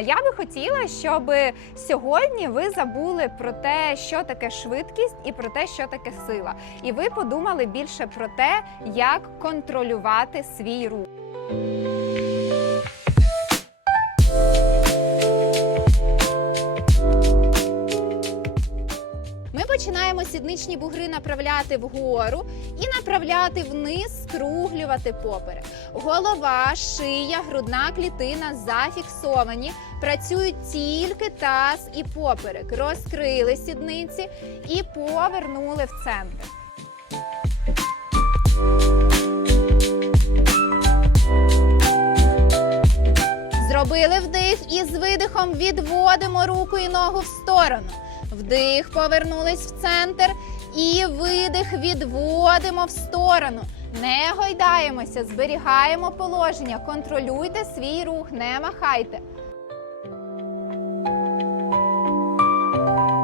я би хотіла, щоб сьогодні ви забули про те, що таке швидкість, і про те, що таке сила. І ви подумали більше про те, як контролювати свій рух. Починаємо сідничні бугри направляти вгору і направляти вниз, скруглювати поперек. Голова, шия, грудна клітина зафіксовані. Працюють тільки таз і поперек. Розкрили сідниці і повернули в центр. Зробили вдих і з видихом відводимо руку і ногу в сторону. Вдих, повернулись в центр. І видих відводимо в сторону. Не гойдаємося, зберігаємо положення. Контролюйте свій рух, не махайте. thank you